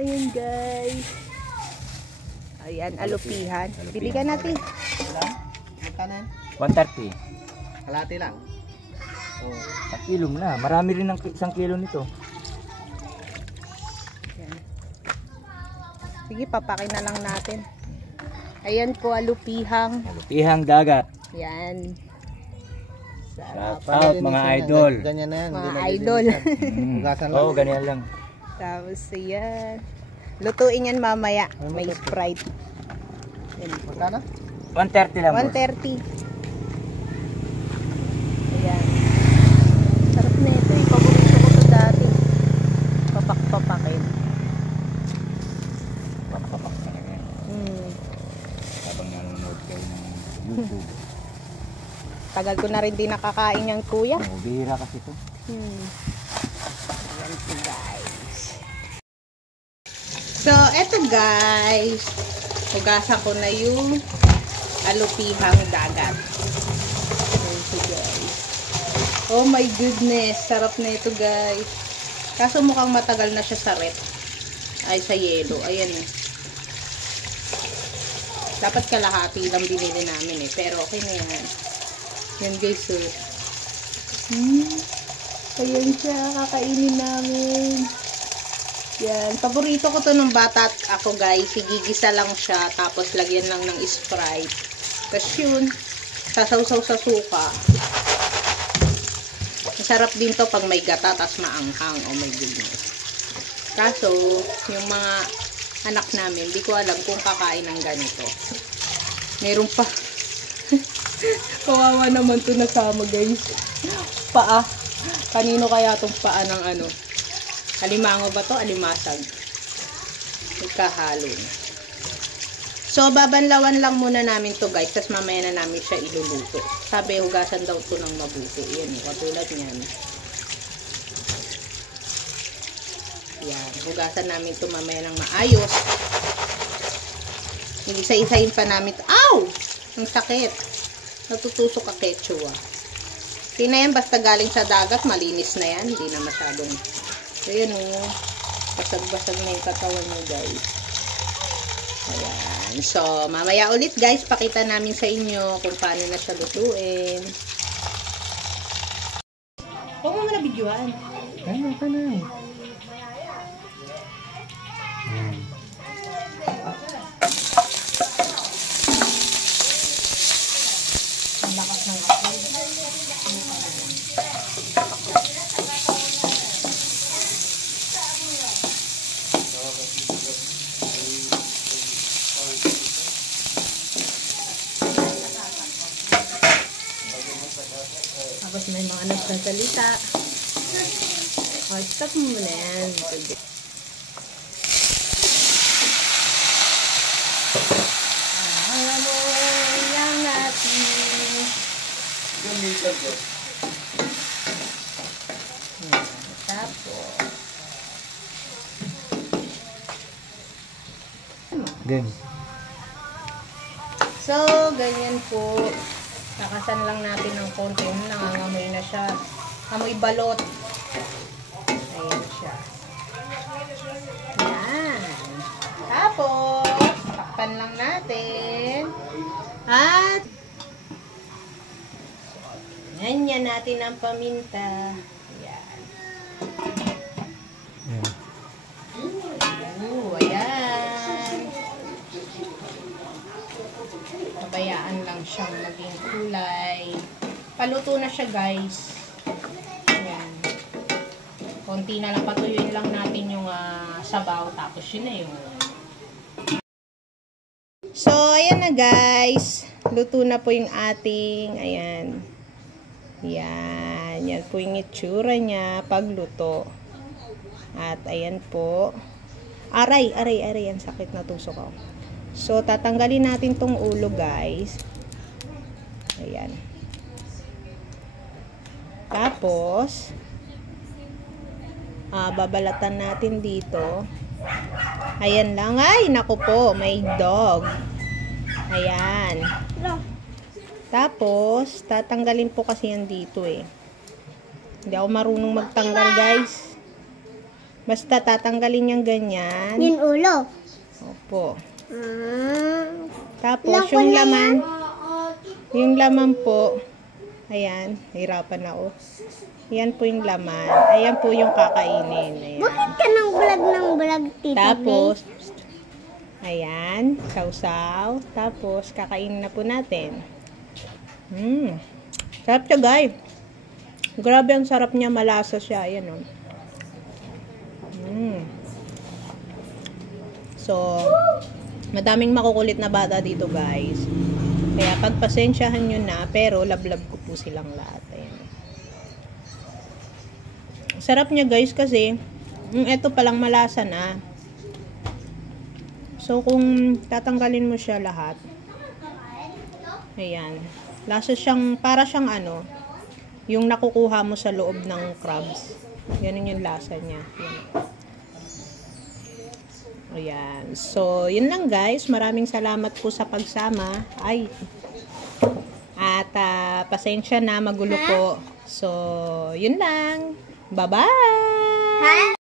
ayan guys. Ayan, alupihan. Biligan natin. Magkano? 130. Kalahati lang. Oh. 1 kilo na. Marami rin ng 1 kilo nito. Ayan. Sige, papakin na lang natin. Ayan po, alupihang. Alupihang dagat. Ayan. Shout out mga idol. Ganyan na yan. Mga idol. Hugasan lang. Oo, ganyan lang. Tapos ayan. Lutuin yan mamaya. May Sprite. Magkano? 130 lang. 130. Ayan. Sarap na ito. Paborito ko ito dati. Papak-papakin. Papak talaga. Habang nanonood kayo ng YouTube. Tagal ko na rin din nakakain yung kuya. Oh, bihira kasi ito. Ayan po guys. So, eto guys. Hugasan ko na yung alupihang dagat. Ayan po guys. Oh my goodness. Sarap na ito guys. Kaso mukhang matagal na siya sa rep. Ay, sa yelo. Ayan eh. Dapat kalahati lang binili namin eh. Pero okay na yan. Yan guys, so. Ayan siya, kakainin namin. Yan, paborito ko to nung bata ako guys. Igigisa lang siya, tapos lagyan lang ng Sprite. Tapos yun, sasawsaw sa suka. Masarap din to pag may gata, tapos maanghang. Oh my goodness. Kaso, yung mga anak namin, di ko alam kung kakain ng ganito. Meron pa. Kawawa naman to nasama guys. Paa. Kanino kaya tong paa ng ano? Alimango ba to? Alimasag. Magkahalo. So, babanlawan lang muna namin to guys. Tapos mamaya na namin siya iluluto. Sabi, hugasan daw to ng mabuti. Yan, katulad niyan. Yan, hugasan namin to mamaya ng maayos. Isa-isahin pa namin to. Ow! Ang sakit. Natutusok ka quechua. Hindi na yan, basta galing sa dagat, malinis na yan. Hindi na masyadong. So, yun o. Basag-basag na yung katawan nyo, guys. Ayan. So, mamaya ulit, guys, pakita namin sa inyo kung paano na siya lutuin. Huwag mo na videoan. Ano ka na? Lakas ng apoy. Tapos may mga nagsasalita. O, stop mo na yan. Alam mo lang natin. Tapos Game. so, ganyan po. Nakasan lang natin ng konti. Nangangamoy na siya. Amoy balot. Ayan siya. Yan. Tapos, takpan lang natin. At, ganyan natin ang paminta. Ayan. Ayan. Pabayaan lang siyang maging kulay. Paluto na siya guys. Ayan. Konti na lang, patuyuin lang natin yung sabaw. Tapos yun na yung. So, ayan na guys. Luto na po yung ating, ayan. Yan. Yan po yung itsura niya pagluto. At ayan po. Aray. Ang sakit na tusok ko. So, tatanggalin natin tong ulo, guys. Ayan. Tapos, babalatan natin dito. Ayan lang. Ay, naku po. May dog. Ayan. Tapos, tatanggalin po kasi yan dito eh. Hindi ako marunong magtanggal, guys. Basta tatanggalin niyang ganyan. Yung ulo. Opo. Ah. Tapos yung laman po, ayan, hirapan ako. Yan po yung laman. Ayan po yung kakainin. Ayan. Bakit ka ng vlog, Tita Tapos, ayan, sausaw. Tapos, kakainin na po natin. Sarap siya, guys. Grabe ang sarap niya, malasa siya. Ayan, oh. So, madaming makukulit na bata dito, guys. Kaya pagpasensyahan nyo na, pero lablab ko po silang lahat. Ayan. Sarap niya, guys, kasi eto palang malasa na. So, kung tatanggalin mo siya lahat, ayan, lasa siyang, para siyang ano, yung nakukuha mo sa loob ng crabs. Ganun yung lasa niya. Ayan. Ayan. So, yun lang, guys. Maraming salamat po sa pagsama. At pasensya na, magulo po. So, yun lang. Bye-bye!